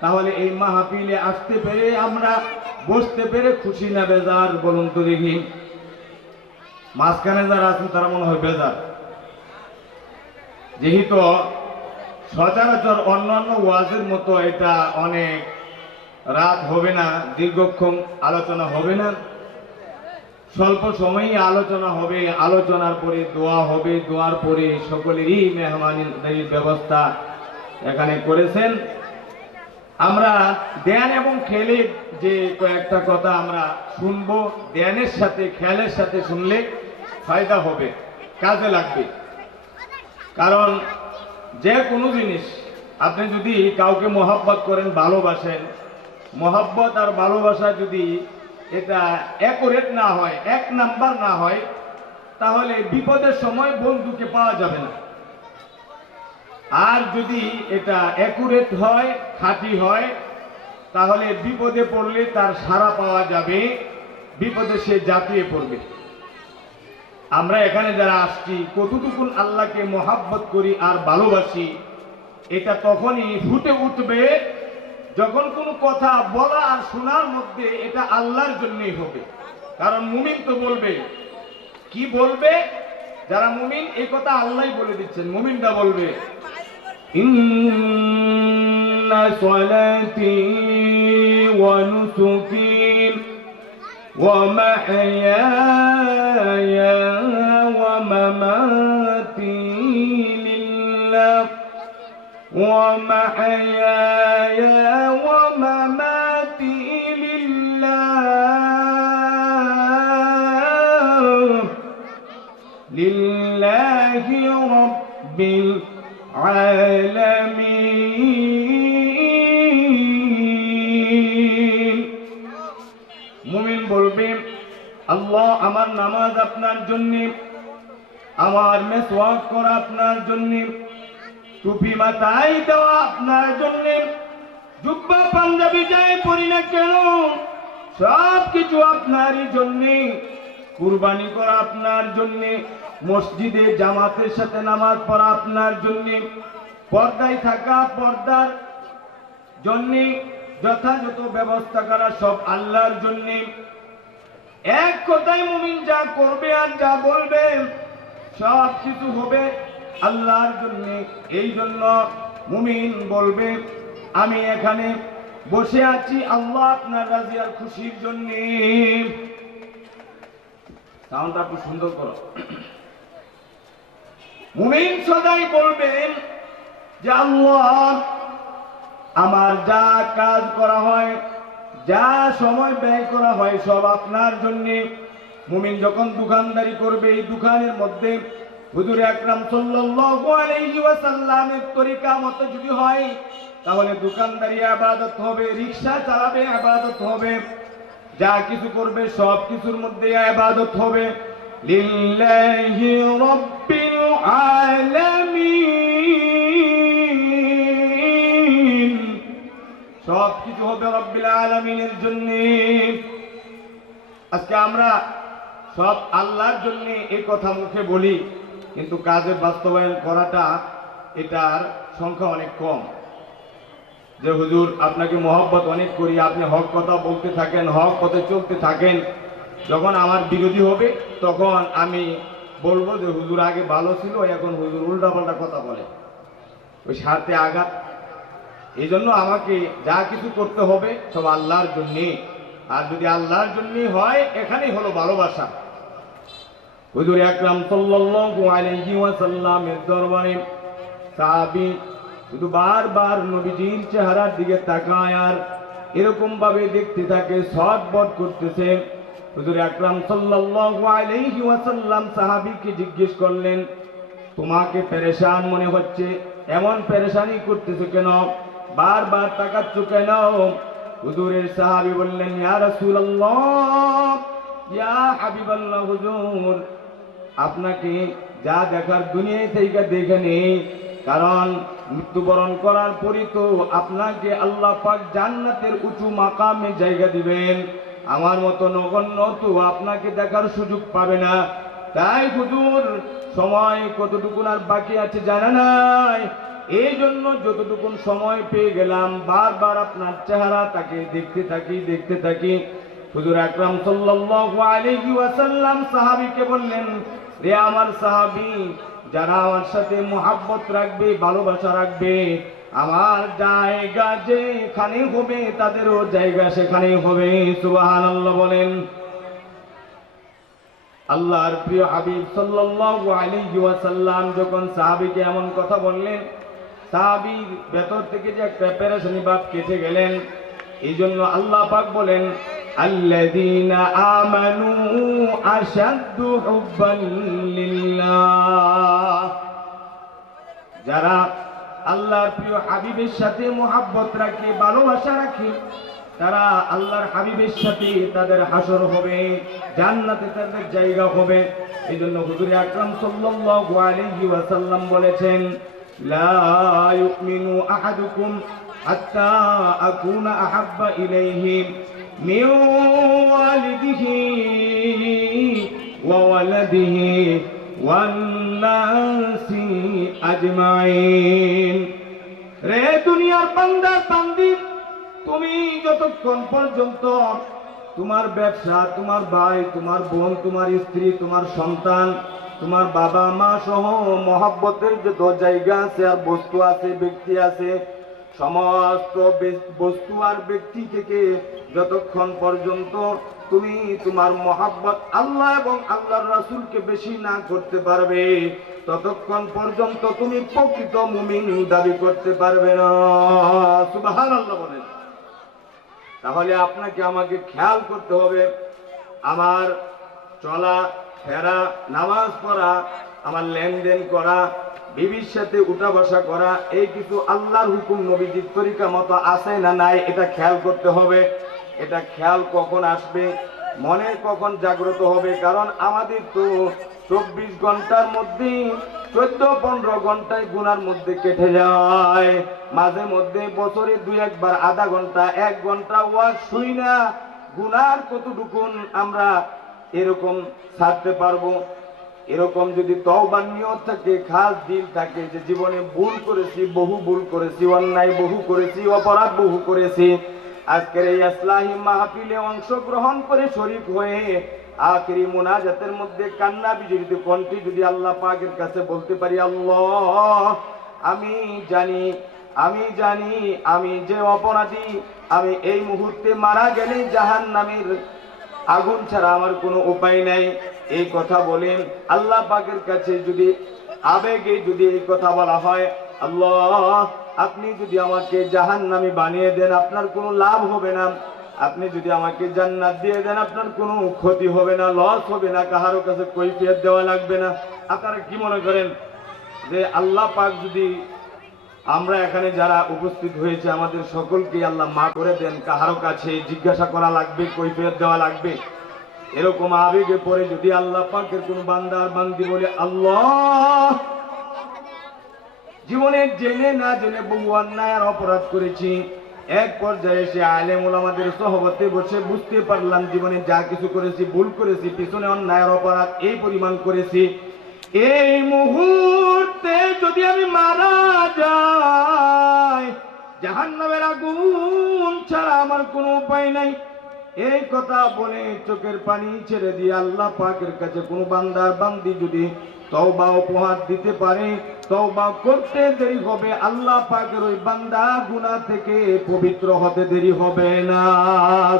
তাহলে এই মাহফিলে আসতে পেরে আমরা বসতে পেরে খুশি না বেজার বলুন তো দেখি। মাঝখানে যারা আছেন তারা মনে হয় বেজার। যেহেতু সচরাচর অন্যান্য ওয়াজের মতো এটা অনেক রাত হবে না, দীর্ঘক্ষণ আলোচনা হবে না। স্বল্প সময়ই আলোচনা হবে, আলোচনার পরে দোয়া হবে, দোয়ার পরে সকলেরই মেহমানির ব্যবস্থা এখানে করেছেন। আমরা ধ্যান এবং খেলে যে কয়েকটা কথা আমরা শুনব, ধ্যানের সাথে খেয়ালের সাথে শুনলে ফায়দা হবে, কাজে লাগবে। কারণ যে কোনো জিনিস, আপনি যদি কাউকে মহাব্বত করেন, ভালোবাসেন, মহাব্বত আর ভালোবাসা যদি এটা অ্যাকুরেট না হয়, এক নাম্বার না হয়, তাহলে বিপদের সময় বন্ধুকে পাওয়া যাবে না। আর যদি এটা অ্যাকুরেট হয়, খাঁটি হয়, তাহলে বিপদে পড়লে তার সাড়া পাওয়া যাবে, বিপদে সে জাপিয়ে পড়বে। আমরা এখানে যারা আসছি, কতটুকুন আল্লাহকে মহাব্বত করি আর ভালোবাসি, এটা তখনই ফুটে উঠবে যখন কোনো কথা বলা আর শোনার মধ্যে এটা আল্লাহর জন্যই হবে। কারণ মুমিন তো বলবে। কি বলবে? যারা মুমিন এই কথা আল্লাহই বলে দিচ্ছেন। মুমিনটা বলবে إن صلاتي ونسكي ومحياي ومماتي لله ومحياي ومماتي لله لله رب العالمين আল্লাহ আমার নামাজ আপনার জন্য, আমার মেসওয়াক করা আপনার জন্য, টুপি মাথায় দেওয়া আপনার জন্য, জুব্বা পাঞ্জাবি যাই পড়ি না কেন সব কিছু আপনারই জন্যে, কুরবানি করা আপনার জন্যে, মসজিদে জামাতের সাথে নামাজ পড়া আপনার জন্যে, পর্দায় থাকা পর্দার জন্যে, যথাযথ ব্যবস্থা করা সব আল্লাহর জন্যে এক কথায় মুমিন যা করবে আর যা বলবে, সব কিছু হবে আল্লাহর জন্য। এই জন্য মুমিন বলবে, আমি এখানে বসে আছি, আল্লাহ আপনার রাজি আর খুশির জন্য। সাউন্ডটা একটু সুন্দর করো। মুমিন সদাই বলবেন যে, আল্লাহ, আমার যা কাজ করা হয় যা সময় ব্যয় করা হয় সব আপনার জন্য। মুমিন যখন দোকানদারি করবে, এই দোকানের মধ্যে হুজুর আকরাম সাল্লাল্লাহু আলাইহি ওয়াসাল্লামের তরিকা মতো যদি হয়, তাহলে দোকানদারি আবাদত হবে রিকশা চালাবে, আবাদত হবে। যা কিছু করবে, সব কিছুর মধ্যে আবাদত হবে। লিল্লাহি রাব্বিল আলামিন। সব কিছু হবে রব্বিল আলামিনের জন্য। আজকে আমরা সব আল্লাহর জন্য এই কথা মুখে বলি, কিন্তু কাজে বাস্তবায়ন করাটা এটার সংখ্যা অনেক কম। যে হুজুর, আপনাকে মহব্বত অনেক করি, আপনি হক কথা বলতে থাকেন, হক পথে চলতে থাকেন। যখন আমার বিরোধী হবে, তখন আমি বলব যে হুজুর আগে ভালো ছিল, এখন হুজুর উল্টাপাল্টা কথা বলে। ওই স্বার্থে আঘাত এই জন্য আমাকে যা কিছু করতে হবে সব আল্লাহর জন্যে আর যদি আল্লাহর জন্যে হয়, এখানেই হলো ভালোবাসা। হুজুর আকরাম সাল্লাল্লাহু আলাইহি ওয়াসাল্লামের দরবারে সাহাবী শুধু বারবার নবীজির চেহারার দিকে তাকায় আর এরকম ভাবে দেখতে থাকে সটবট করতেছে। হুজুর আকরাম সাল্লাল্লাহু আলাইহি ওয়াসাল্লাম সাহাবীকে জিজ্ঞেস করলেন, তোমাকে পেরেশান মনে হচ্ছে? এমন পেরেশানি করতেছো কেন? বারবার তাকাচ্ছ কেন? হুজুরের সাহাবী বললেন, ইয়া রাসূলুল্লাহ, ইয়া হাবিবাল্লাহ হুজুর, আপনাকে যা দেখার দুনিয়ায় থেকে দেখে নেই। কারণ মৃত্যুবরণ করার পরই তো আপনাকে আল্লাহ পাক জান্নাতের উঁচু মাকামে জায়গা দিবেন। আমার মতো নগণ্য তো আপনাকে দেখার সুযোগ পাবে না। তাই হুজুর, সময় কতটুকু আর বাকি আছে জানা নাই। এই জন্য যতটুকুন সময় পেয়ে গেলাম, বারবার আপনার চেহারা তাকে দেখতে থাকি দেখতে থাকি। হুজুর আকরাম সাল্লাল্লাহু আলাইহি ওয়াসাল্লাম সাহাবীকে বললেন রে আমার সাহাবী, যারা আমার সাথে মোহাব্বত রাখবে, ভালোবাসা রাখবে, আমার জায়গা যেখানে হবে, তাদেরও জায়গা সেখানে হবে। সুবহানাল্লাহ বলেন। আল্লাহর প্রিয় হাবিব সাল্লাল্লাহু আলাইহি ওয়াসাল্লাম যখন সাহাবীকে এমন কথা বললেন সাহাবীর ভেতর থেকে যে একটা পেরেশানি ভাব কেটে গেলেন এই জন্য আল্লাহ পাক বলেন যারা আল্লাহর প্রিয় হাবিবের সাথে মোহাব্বত রাখে, ভালোবাসা রাখে, তারা আল্লাহর হাবিবের সাথে তাদের হাসর হবে, জান্নাতে তাদের জায়গা হবে। এই জন্য হুজুর আকরাম সাল্লাল্লাহু আলাইহি ওয়াসাল্লাম বলেছেন লা ইউমিনু আহাদুকুম হাত্তা আকুনা আহাব্বা ইলাইহি মিন ওয়ালিদিহি ওয়া ওয়ালাদিহি والناس أجمعين রে দুনিয়ার বান্দা বান্দি তুমি যতক্ষণ পর্যন্ত তোমার ব্যবসা তোমার ভাই তোমার বোন তোমার স্ত্রী তোমার সন্তান তোমার বাবা মা সহ মহাব্বতের যত জায়গা আছে আর বস্তু আছে, ব্যক্তি আছে, সমস্ত বস্তু আর ব্যক্তি থেকে যতক্ষণ পর্যন্ত তুমি তোমার মহাব্বত আল্লাহ এবং আল্লাহর রাসূলকে বেশি না করতে পারবে, ততক্ষণ পর্যন্ত তুমি প্রকৃত মুমিন দাবি করতে পারবে না। সুবহানাল্লাহ বলেন। তাহলে আপনাকে আমাকে খেয়াল করতে হবে, আমার চলা ফেরা, নামাজ পড়া, আমার লেনদেন করা, বিবির সাথে উঠা বসা করা, এই কিছু আল্লাহর হুকুম নবীজির তরিকা মতো আছে না নাই, এটা খেয়াল করতে হবে। এটা খেয়াল কখন আসবে, মনে কখন জাগ্রত হবে, কারণ আমাদের তো চব্বিশ ঘণ্টার মধ্যে চোদ্দ, পনেরো ঘন্টায় গুনার মধ্যে কেটে যায়। মাঝে মধ্যে বছরে দুই একবার, আধা ঘণ্টা, এক ঘণ্টা ওয়াজ শুই না। গুনার কতটুকুন আমরা এরকম ছাড়তে পারব। এরকম যদি তওবার নিয়ত থাকে, খাস দিল থাকে যে জীবনে ভুল করেছি, বহু ভুল করেছি, অন্যায় বহু করেছি, অপরাধ বহু করেছি, আজকের এই ইসলাহি মাহফিলে অংশগ্রহণ করে শরীক হয়ে আখেরি মোনাজাতের মধ্যে কান্না বিজড়িত কণ্ঠে যদি আল্লাহ পাকের কাছে বলতে পারি, আল্লাহ, আমি জানি আমি জানি, আমি যে অপরাধী, আমি এই মুহূর্তে মারা গেলে জাহান নামের আগুন ছাড়া আমার কোনো উপায় নাই। এই কথা বলেন। আল্লাহ পাকের কাছে যদি আবেগে যদি এই কথা বলা হয়, আল্লাহ, আপনি যদি আমাকে জাহান নামি বানিয়ে দেন, আপনার কোনো লাভ হবে না। আপনি যদি আমাকে জান্নাত দিয়ে দেন, আপনার কোনো ক্ষতি হবে না লস হবে না, কাহারও কাছে কৈফিয়ত দেওয়া লাগবে না। আপনারা কি মনে করেন যে আল্লাহ পাক যদি আমরা এখানে যারা উপস্থিত হয়েছে, আমাদের সকলকে আল্লাহ মা করে দেন। কাহারো কাছে জিজ্ঞাসা করা লাগবে, কৈফিয়ত দেওয়া লাগবে? এরকম আবেগে পরে যদি আল্লাহ পাকের কোন বান্দার বান্দি বলে, আল্লাহ! জীবনে জেনে না জেনে বহু অন্যায় অপরাধ করেছি। এক পর্যায়ে এসে আলেম আমাদের সহবতে বসে বুঝতে পারলাম, জীবনে যা কিছু করেছি, ভুল করেছি, পিছনে অন্যায় আর অপরাধ এই পরিমাণ করেছি। এই মুহূর্তে যদি আমি মারা যাই, জাহান্নামের আগুন ছাড়া আমার কোনো উপায় নাই। এই কথা বলে চোখের পানি ছেড়ে দিয়ে আল্লাহ পাকের কাছে কোনো বান্দার বান্দি যদি তওবা উপহার দিতে পারে, তওবা করতে দেরি হবে, আল্লাহ পাকের ওই বান্দা গুনাহ থেকে পবিত্র হতে দেরি হবে না।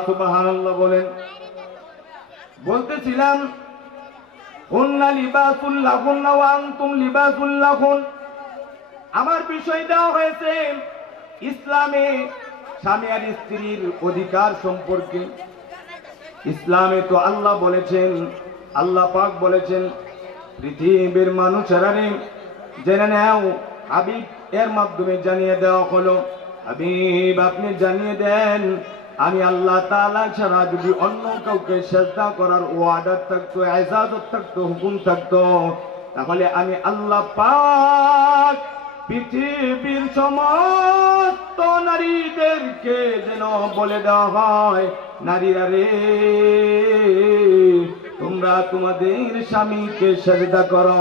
সুবহানাল্লাহ বলেন। বলতেছিলাম আমার বিষয় দেওয়া হয়েছে ইসলামে স্বামী আর স্ত্রীর অধিকার সম্পর্কে। ইসলামে তো আল্লাহ বলেছেন, আল্লাহ পাক বলেছেন, পৃথিবীর মানুষেরা জেনে নেও, হাবিব এর মাধ্যমে জানিয়ে দেওয়া হলো। হাবিব, আপনি জানিয়ে দেন আমি আল্লাহ তালা ছাড়া যদি অন্য কাউকে সেজদা করার ওয়ার্ডার থাকতো এজাজত থাকতো, হুকুম থাকতো, তাহলে আমি আল্লাহ পাক পৃথিবীর সমস্ত নারীদেরকে যেন বলে দেওয়া হয়, নারীরা রে, তোমরা তোমাদের স্বামীকে সেজদা করো।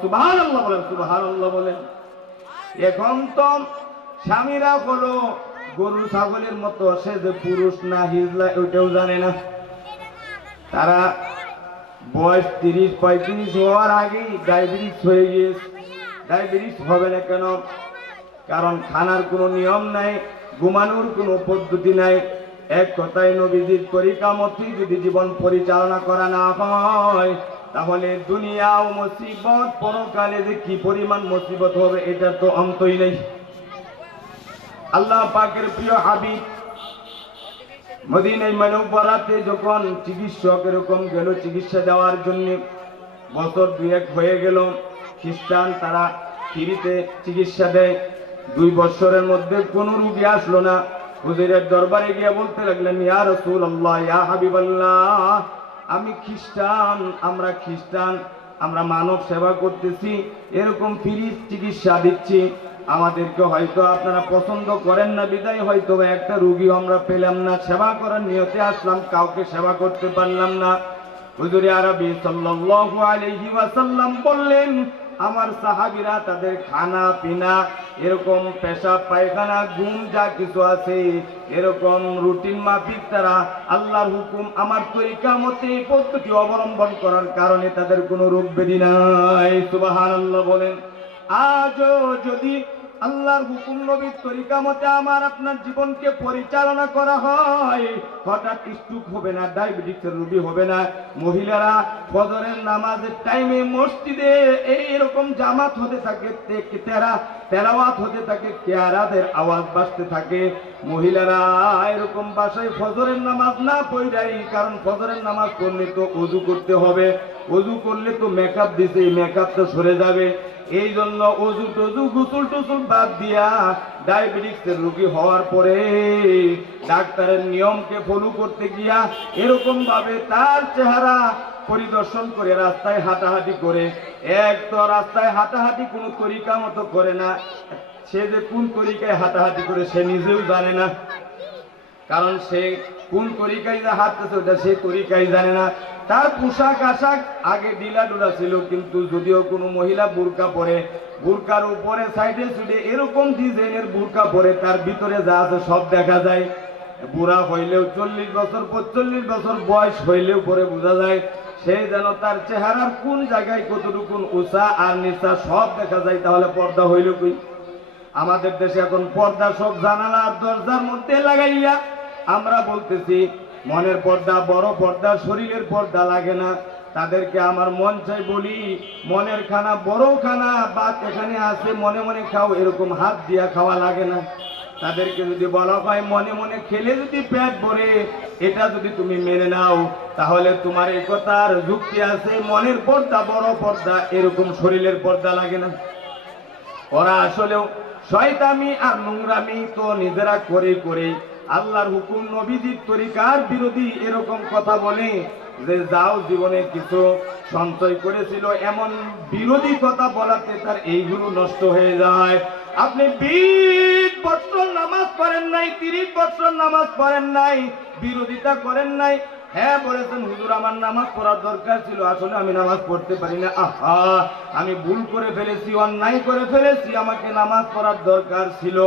সুবহানাল্লাহ বলেন সুবহানাল্লাহ বলেন। এখন তো স্বামীরা হলো গরু, ছাগলের মতো, সে যে পুরুষ না হিজলা, ওইটাও জানে না। তারা বয়স তিরিশ, পঁয়ত্রিশ হওয়ার আগেই ডায়াবেটিস হয়ে গিয়েছে। ডায়াবেটিস হবে না কেন? কারণ খানার কোনো নিয়ম নাই, ঘুমানোর কোনো পদ্ধতি নাই। এক কথায় নবীজির তরিকা মতই যদি জীবন পরিচালনা করা না হয়, তাহলে দুনিয়া ও মুসিবত, পরকালে যে কি পরিমাণ মুসিবত হবে, এটা তো অন্তই নেই। আল্লাহ পাকের প্রিয় হাবিব। মদিনায় মানবরাতে যখন চিকিৎসক এরকম গেল চিকিৎসা দেওয়ার জন্য, বছর দুয়েক হয়ে গেল, খ্রিস্টান তারা ফ্রিতে চিকিৎসা দেয়। দুই বছরের মধ্যে কোনো রুগী আসলো না। হুজুরের দরবারে গিয়ে বলতে লাগলেন, ইয়া রসুল আল্লাহ ইয়া হাবিবাল্লাহ, আমি খ্রিস্টান, আমরা খ্রিস্টান, আমরা মানব সেবা করতেছি, এরকম ফ্রি চিকিৎসা দিচ্ছি। আমাদেরকে হয়তো আপনারা পছন্দ করেন না, বিদায় হয়তো একটা রুগী আমরা পেলাম না, সেবা করার নিয়তে আসলাম, কাউকে সেবা করতে পারলাম না। হুজুরে আরবি সাল্লাল্লাহু আলাইহি ওয়াসাল্লাম বললেন, আমার সাহাবীরা তাদের খানা, পিনা, এরকম পেশাব, পায়খানা, ঘুম যা কিছু আছে, এরকম রুটিন মাফিক তারা আল্লাহর হুকুম আমার তরিকা মতে এই পদ্ধতি অবলম্বন করার কারণে তাদের কোনো রোগ ব্যাধি নাই। সুবহানাল্লাহ বলেন। আজও যদি আল্লাহর হুকুম নবীর তরিকা মতে আমার আপনার জীবনকে পরিচালনা করা হয়, হঠাৎ স্টুক হবে না, ডায়াবেটিসের রোগী হবে না, মহিলারা ফজরের নামাজের টাইমে মসজিদে এই এরকম জামাত হতে থাকে তেরা, তেলাওয়াত হতে থাকে কেয়ারাদের আওয়াজ বাজতে থাকে। মহিলারা এরকম বাসায় ফজরের নামাজ না পড়াই কারণ ফজরের নামাজ পড়লে তো অজু করতে হবে, অজু করলে তো মেকআপ দিছে মেকআপ তো সরে যাবে। এই জন্য অজু টজু গুসুল টুসুল বাদ দিয়া ডায়াবেটিসের রোগী হওয়ার পরে ডাক্তারের নিয়মকে ফলো করতে গিয়া এরকম ভাবে তার চেহারা পরিদর্শন করে রাস্তায় হাঁটাহাঁটি করে। এক তো রাস্তায় হাঁটাহাঁটি কোনো তরিকা মতো করে না। সে যে কোন তরিকায় হাঁটাহাঁটি করে সে নিজেও জানে না। কারণ সে কোন তরিকায় যে হাঁটতেছে ওটা সে তরিকাই জানে না। তার পোশাক আশাক আগে ডিলা ডুলা ছিল, কিন্তু যদিও কোনো মহিলা বুরকা পরে, বুরকার উপরে, সাইডে সুইডে এরকম ডিজাইনের বুরকা পরে তার ভিতরে যা আছে সব দেখা যায়। বুড়া হইলেও চল্লিশ বছর পঁচল্লিশ বছর বয়স হইলেও পরে বোঝা যায়, সে যেন তার চেহারার কোন জায়গায় কতটুকু উষা আর নিচা সব দেখা যায়, তাহলে পর্দা হইল কই? আমাদের দেশে এখন পর্দা সব জানালা আর দরজার মধ্যে লাগাইয়া আমরা বলতেছি মনের পর্দা, বড় পর্দা, শরীরের পর্দা লাগে না। তাদেরকে আমার মন চাই বলি, মনের খানা, বড় খানা বা এখানে আছে, মনে মনে খাও, এরকম হাত দিয়া খাওয়া লাগে না। তাদেরকে যদি বলা হয়, মনে মনে খেলে যদি পেট ভরে, এটা যদি তুমি মেনে নাও, তাহলে তোমার এই কথার যুক্তি আছে, মনের পর্দা, বড় পর্দা, এরকম শরীরের পর্দা লাগে না। ওরা আসলেও শয়তামি আর নোংরামি তো নিজেরা করে করে আল্লাহর হুকুম নবীজির তরিকার বিরোধী এরকম কথা বলে যে, যাও জীবনে কিছু সঞ্চয় করেছিল, এমন বিরোধী কথা বলাতে তার এইগুলো নষ্ট হয়ে যায়। আপনি বিশ বছর নামাজ পড়েন নাই, তিরিশ বছর নামাজ পড়েন নাই, বিরোধিতা করেন নাই হ্যাঁ বলেছেন, হুজুর, আমার নামাজ পড়ার দরকার ছিল, আসলে আমি নামাজ পড়তে পারি না। আহা, আমি ভুল করে ফেলেছি, অন্যায় করে ফেলেছি, আমাকে নামাজ পড়ার দরকার ছিল।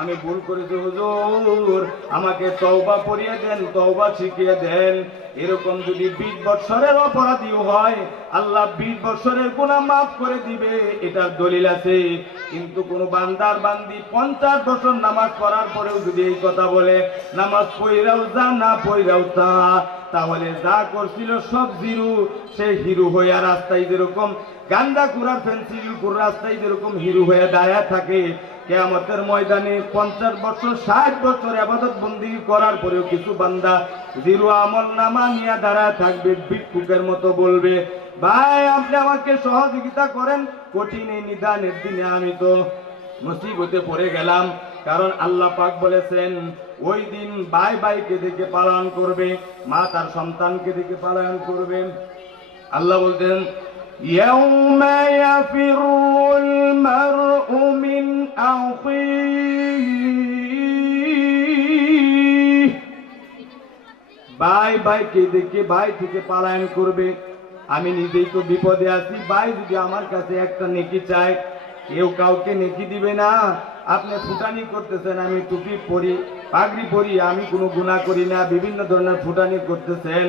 আমি ভুল করেছি, হুজুর, আমাকে তওবা পড়িয়ে দেন, তওবা শিখিয়ে দেন। এরকম যদি বিশ বৎসরের অপরাধীও হয়, আল্লাহ বিশ বৎসরের গুণা মাফ করে দিবে, এটার দলিল আছে। কিন্তু কোন বান্দার বান্দি পঞ্চাশ বছর নামাজ পড়ার পরেও যদি এই কথা বলে, নামাজ পইরাও যা, না পইরাও তা, তাহলে যা করছিল সব জিরু, সে হিরু হইয়া রাস্তায় যেরকম গান্দা কুড়ার পেন্সিল কুর রাস্তায় যেরকম হিরু হয়ে দাঁড়ায় থাকে, কেয়ামতের ময়দানে পঞ্চাশ বছর, ষাট বছর আবাদত বন্দি করার পরেও কিছু বান্দা জিরু আমল নামা নিয়ে দাঁড়ায় থাকবে, ভিক্ষুকের মতো বলবে, ভাই, আপনি আমাকে সহযোগিতা করেন। কঠিন এই নিদানের দিনে আমি তো মুসিবতে পড়ে গেলাম, কারণ আল্লাহ পাক বলেছেন, ওই দিন ভাই ভাইকে দেখে পালন করবে, মা তার সন্তানকে দেখে পালন করবে। আল্লাহ বলতেন يوم يفر المرء من أخيه ভাই ভাইকে দেখে ভাই থেকে পালায়ন করবে আমি নিজেই তো বিপদে আছি ভাই যদি আমার কাছে একটা নেকি চায় কেউ কাউকে নেকি দিবে না আপনি ফুটানি করতেছেন আমি টুপি পরি পাগড়ি পরি আমি কোনো গুণা করি না বিভিন্ন ধরনের ফুটানি করতেছেন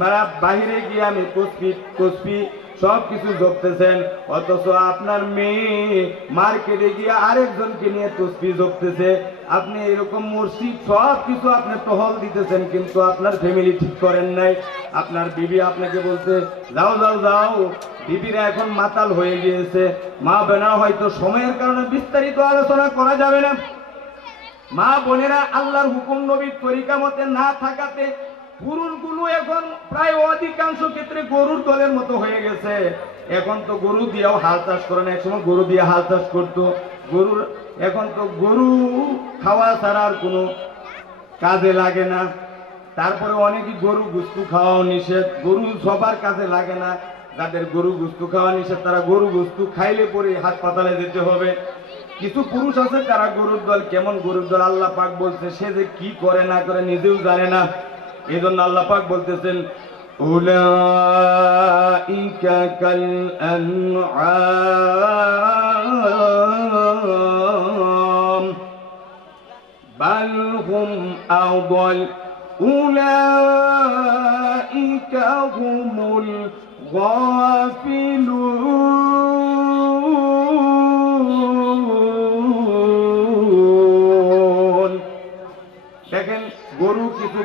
মারা বাহিরে গিয়ে আমি তসপি তসপি সব কিছু জপতেছেন, অথচ আপনার মেয়ে মার্কেটে গিয়ে আরেকজনকে নিয়ে তসপি জপতেছে। আপনি এরকম মসজিদ সব কিছু আপনি টহল দিতেছেন, কিন্তু আপনার ফ্যামিলি ঠিক করেন নাই। আপনার বিবি আপনাকে বলছে, যাও যাও যাও, বিবিরা এখন মাতাল হয়ে গিয়েছে। মা বেনা হয়তো সময়ের কারণে বিস্তারিত আলোচনা করা যাবে না। মা বোনেরা আল্লাহর হুকুম নবীর তরিকা মতে না থাকাতে পুরুষগুলো এখন প্রায় অধিকাংশ ক্ষেত্রে গরুর দলের মতো হয়ে গেছে। এখন তো গরু দিয়েও হাল চাষ করে না। একসময় গরু দিয়ে হাল চাষ করতো। গরুর এখন তো গরু খাওয়া ছাড়া আর কোনো কাজে লাগে না। তারপরে অনেকে গরু গুস্তু খাওয়াও নিষেধ। গরু সবার কাজে লাগে না। যাদের গরু গুস্তু খাওয়া নিষেধ, তারা গরু গুস্তু খাইলে পরে হাসপাতালে যেতে হবে। কিছু পুরুষ আছে তারা গরুর দল, কেমন গরুর দল, আল্লাহ পাক বলছে, সে যে কি করে না করে নিজেও জানে না। এই জন্য আল্লাহ পাক বলতেছেন উলাইকা কাল আনআম بل هم أضل أولئك هم الغافلون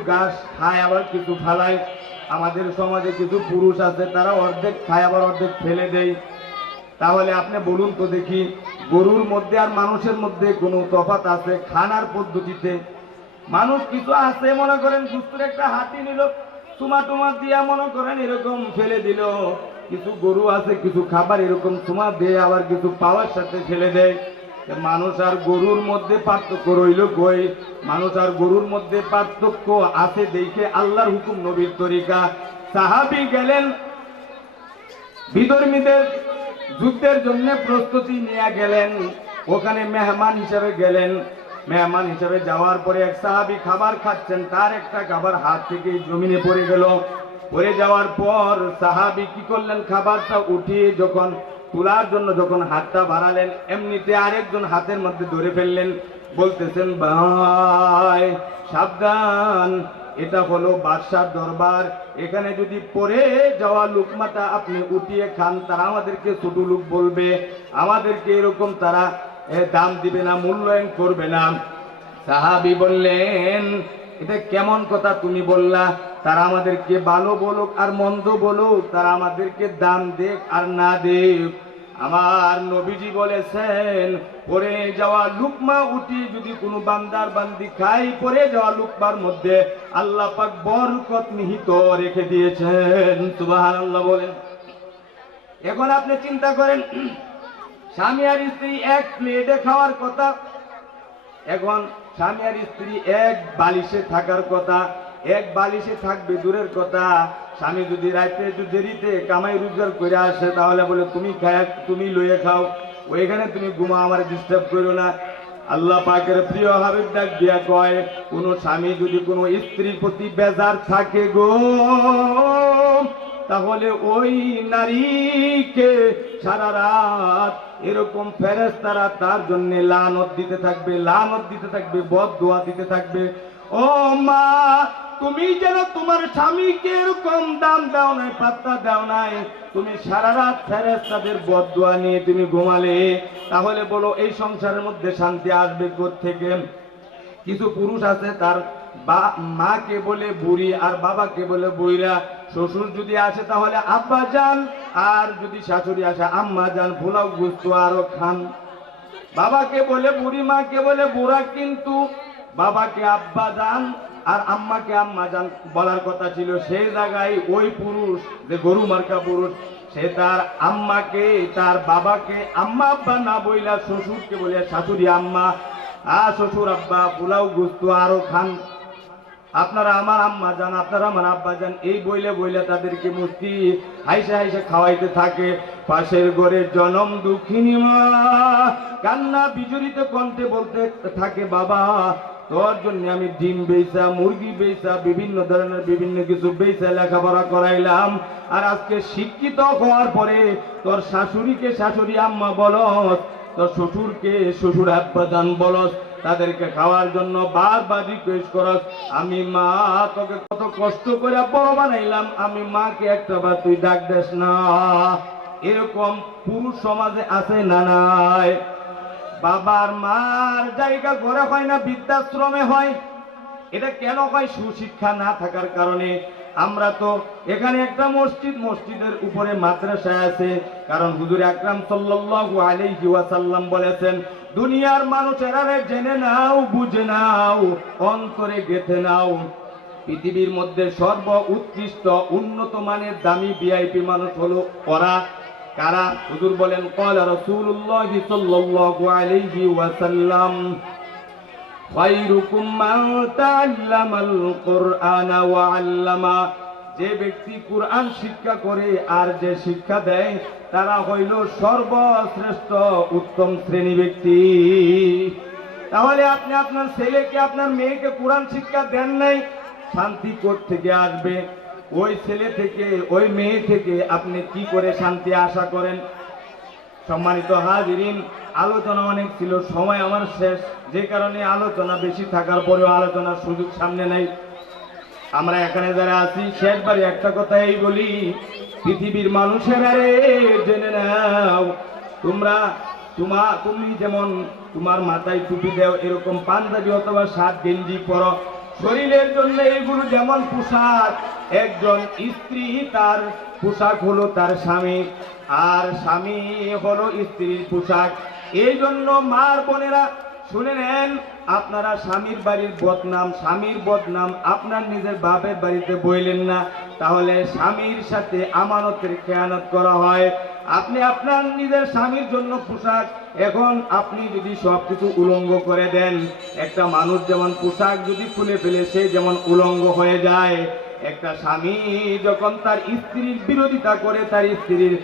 ঘাস খায় আবার কিছু ফালায়। আমাদের সমাজে কিছু পুরুষ আছে, তারা অর্ধেক খায় আবার অর্ধেক ফেলে দেয়। তাহলে আপনি বলুন তো দেখি, গরুর মধ্যে আর মানুষের মধ্যে কোনো তফাত আছে খানার পদ্ধতিতে? মানুষ কিছু আছে, মনে করেন দুস্তর একটা হাতি নিল, চুমা টুমা দিয়া মনে করেন এরকম ফেলে দিল। কিছু গরু আছে, কিছু খাবার এরকম চুমা দিয়ে আবার কিছু পাওয়ার সাথে ফেলে দেয়। মানুষ আর গরুর মধ্যে পার্থক্য রইল কই? মানুষ আর গরুর মধ্যে পার্থক্য আছে দেখে আল্লাহর হুকুম নবীর তরিকা। সাহাবি গেলেন, বিধর্মীদের যুদ্ধের জন্য প্রস্তুতি নিয়ে গেলেন, ওখানে মেহমান হিসেবে গেলেন। মেহমান হিসেবে যাওয়ার পরে এক সাহাবি খাবার খাচ্ছেন, তার একটা খাবার হাত থেকে জমিনে পড়ে গেল। পড়ে যাওয়ার পর সাহাবি কি করলেন? খাবারটা উঠিয়ে যখন তোলার জন্য যখন হাতটা বাড়ালেন, এমনিতে আরেকজন হাতের মধ্যে ধরে ফেললেন, বলতেছেন, ভাই, সাবধান, এটা হলো বাদশার দরবার। এখানে যদি পরে যাওয়া লুকমাটা আপনি উঠিয়ে খান, তারা আমাদেরকে ছোট লোক বলবে। আমাদেরকে এরকম তারা দাম দিবে না, মূল্যায়ন করবে না। সাহাবি বললেন, এটা কেমন কথা তুমি বললা? তারা আমাদেরকে ভালো বলুক আর মন্দ বলুক, তারা আমাদেরকে দাম দেখ আর না দেখ আমার নবীজি বলেছেন পরে যাওয়া লুকমা উঠি যদি কোনো বান্দার বান্দি খাই পরে যাওয়া লুকমার মধ্যে আল্লাহ পাক বরকত নিহিত রেখে দিয়েছেন। সুবহানাল্লাহ বলেন। এখন আপনি চিন্তা করেন, স্বামী আর স্ত্রী এক প্লেটে খাওয়ার কথা, এখন স্বামী আর স্ত্রী এক বালিশে থাকার কথা এক বালিশে থাকবে, দূরের কথা। স্বামী যদি রাতে একটু দেরিতে কামাই রোজগার করে আসে, তাহলে বলে, তুমি খায়, তুমি লইয়ে খাও। ওইখানে তুমি ঘুমা, আমার ডিস্টার্ব করো না। আল্লাহ পাকের প্রিয় হাবিব ডাক দিয়া কয়, কোন স্বামী যদি কোনো স্ত্রীর প্রতি বেজার থাকে গো, তাহলে ওই নারীকে সারা রাত এরকম ফেরেস্তারা তার জন্য লানত দিতে থাকবে, লানত দিতে থাকবে বদ দোয়া দিতে থাকবে। ও মা তুমি যেন তোমার স্বামীকে এরকম দাম দাও নাই, পাত্তা দাও নাই, তুমি সারা রাত ফেরেস্তাদের বদ দোয়া নিয়ে তুমি ঘুমালে, তাহলে বলো এই সংসারের মধ্যে শান্তি আসবে থেকে কিছু পুরুষ আছে, তার বা, মাকে বলে বুড়ি আর বাবাকে বলে বইরা শ্বশুর যদি আসে তাহলে আব্বা যান, আর যদি শাশুড়ি আসে আম্মা যান, ভোলাও গুস্ত আরও খান। বাবাকে বলে বুড়ি, মাকে বলে বুড়া, কিন্তু বাবাকে আব্বা যান আর আম্মাকে আম্মা যান বলার কথা ছিল সেই জায়গায় ওই পুরুষ, যে গরু মার্কা পুরুষ, সে তার আম্মাকে, তার বাবাকে, আম্মা আব্বা না বইলা শ্বশুরকে বলে শাশুড়ি আম্মা, আ শ্বশুর আব্বা, পোলাও গুস্ত আরও খান। আপনারা আমার আম্মা যান, আপনারা আমার আব্বা যান, এই বইলে বইলে তাদেরকে মুস্তি হাইসে হাইসে খাওয়াইতে থাকে। পাশের ঘরে জনম দুঃখিনী মা, কান্না বিজড়িত কণ্ঠে বলতে থাকে, বাবা, তোর জন্য আমি ডিম বেচা মুরগি বেচা বিভিন্ন ধরনের বিভিন্ন কিছু বেচা লেখাপড়া করাইলাম। আর আজকে শিক্ষিত হওয়ার পরে তোর শাশুড়িকে শাশুড়ি আম্মা বলো তোর শ্বশুরকে শ্বশুর আব্বাজান বলস। তাদেরকে খাওয়ার জন্য বারবার রিকোয়েস্ট করস আমি মা, তোকে কত কষ্ট করে বড় বানাইলাম। আমি মাকে একটা বার তুই ডাক দেস না। এরকম পুরুষ সমাজে আছে না নাই। বাবার মার জায়গা ঘরে হয় না, বৃদ্ধাশ্রমে হয়। এটা কেন হয়? সুশিক্ষা না থাকার কারণে। আমরা তো এখানে একটা মসজিদ, মসজিদের উপরে মাদ্রাসা আছে। কারণ হুজুর আকরাম সাল্লাল্লাহু আলাইহি ওয়াসাল্লাম বলেছেন দুনিয়ার মানুষেরা জেনে নাও, বুঝে নাও, অন্তরে গেথে নাও। পৃথিবীর মধ্যে সর্ব উৎকৃষ্ট উন্নত মানের দামি ভিআইপি মানুষ হলো ওরা। কারা? হুজুর বলেন ক্বালা রাসূলুল্লাহ সাল্লাল্লাহু আলাইহি ওয়াসাল্লাম, খায়রুকুম মান তাআল্লামাল কুরআনা ওয়া আল্লামা। যে ব্যক্তি কুরআন শিক্ষা করে আর যে শিক্ষা দেয় তারা হইল সর্বশ্রেষ্ঠ উত্তম শ্রেণি ব্যক্তি। তাহলে আপনি আপনার ছেলেকে, আপনার মেয়েকে কোরআন শিক্ষা দেন নাই, শান্তি থেকে আসবে? ওই ছেলে থেকে, ওই মেয়ে থেকে আপনি কি করে শান্তি আশা করেন? সম্মানিত হাজিরিন, আলোচনা অনেক ছিল, সময় আমার শেষ। যে কারণে আলোচনা বেশি থাকার পরেও আলোচনার সুযোগ সামনে নাই। আমরা এখানে যারা আছি শেষবারে একটা কথা এই বলি। পৃথিবীর মানুষেরা জেনে নাও, তোমরা তোমা, তুমি যেমন তোমার মাথায় টুপি দাও, এরকম পাঞ্জাবি অথবা সাত গেঞ্জি পরো। শরীরের জন্য এইগুলো যেমন পোশাক, একজন স্ত্রী তার পোশাক হলো তার স্বামী, আর স্বামী হলো স্ত্রীর পোশাক। এই জন্য মার বোনেরা শুনে নেন, আপনারা স্বামীর বাড়ির বদনাম, স্বামীর বদনাম আপনার নিজের বাপের বাড়িতে বইলেন না। তাহলে স্বামীর সাথে আমানতের খেয়ানত করা হয়। আপনি আপনার নিজের স্বামীর জন্য পোশাক, এখন আপনি যদি সব কিছু উলঙ্গ করে দেন, একটা মানুষ যেমন পোশাক যদি খুলে ফেলে, সে যেমন উলঙ্গ হয়ে যায়। একটা স্বামী যখন তার স্ত্রীর বিরোধিতা করে, তার স্ত্রীর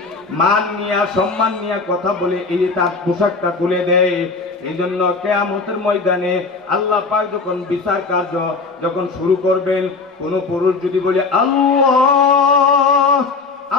মান নিয়ে, সম্মান নিয়ে কথা বলে, এই তার পোশাকটা খুলে দেয় এই জন্য কেয়ামতের ময়দানে আল্লাহ পাক যখন বিচার কার্য যখন শুরু করবেন, কোন পুরুষ যদি বলে, আল্লাহ,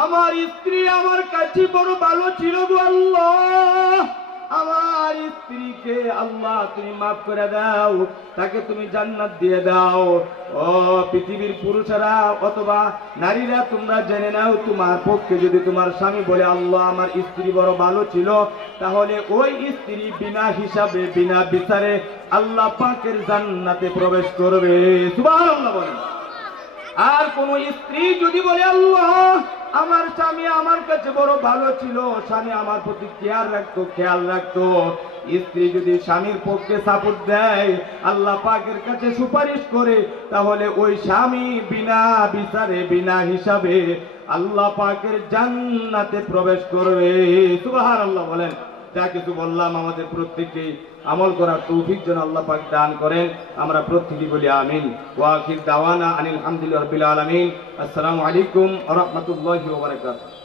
আমার স্ত্রী আমার কাছে বড় ভালো ছিল গো আল্লাহ। আমার স্ত্রীকে আল্লাহ তুমি মাফ করে দাও, তাকে তুমি জান্নাত দিয়ে দাও। ও পৃথিবীর পুরুষেরা, অথবা নারীরা, তোমরা জেনে নাও, তোমার পক্ষে যদি তোমার স্বামী বলে, আল্লাহ আমার স্ত্রী বড় ভালো ছিল, তাহলে ওই স্ত্রী বিনা হিসাবে, বিনা বিচারে আল্লাহ পাকের জান্নাতে প্রবেশ করবে। সুবহানাল্লাহ বলেন। আর কোন স্ত্রী যদি বলে, আল্লাহ আমার স্বামী আমার কাছে বড় ভালো ছিল, স্বামী আমার প্রতি কেয়ার রাখতো, খেয়াল রাখতো। স্ত্রী যদি স্বামীর পক্ষে সাপোর্ট দেয়, আল্লাহ পাকের কাছে সুপারিশ করে, তাহলে ওই স্বামী বিনা বিচারে, বিনা হিসাবে আল্লাহ পাকের জান্নাতে প্রবেশ করবে। সুবাহার আল্লাহ বলেন। যা কিছু বললাম আমাদের প্রত্যেককে আমল করার তৌফিক যেন আল্লাহ পাক দান করেন। আমরা প্রত্যেকে বলি আমিন। ওয়াকির দাওয়ানা আনিল হামদুলিল্লাহ রাব্বিল আলামিন। আসসালামু আলাইকুম রাহমাতুল্লাহি ওয়া বারাকাতুহু।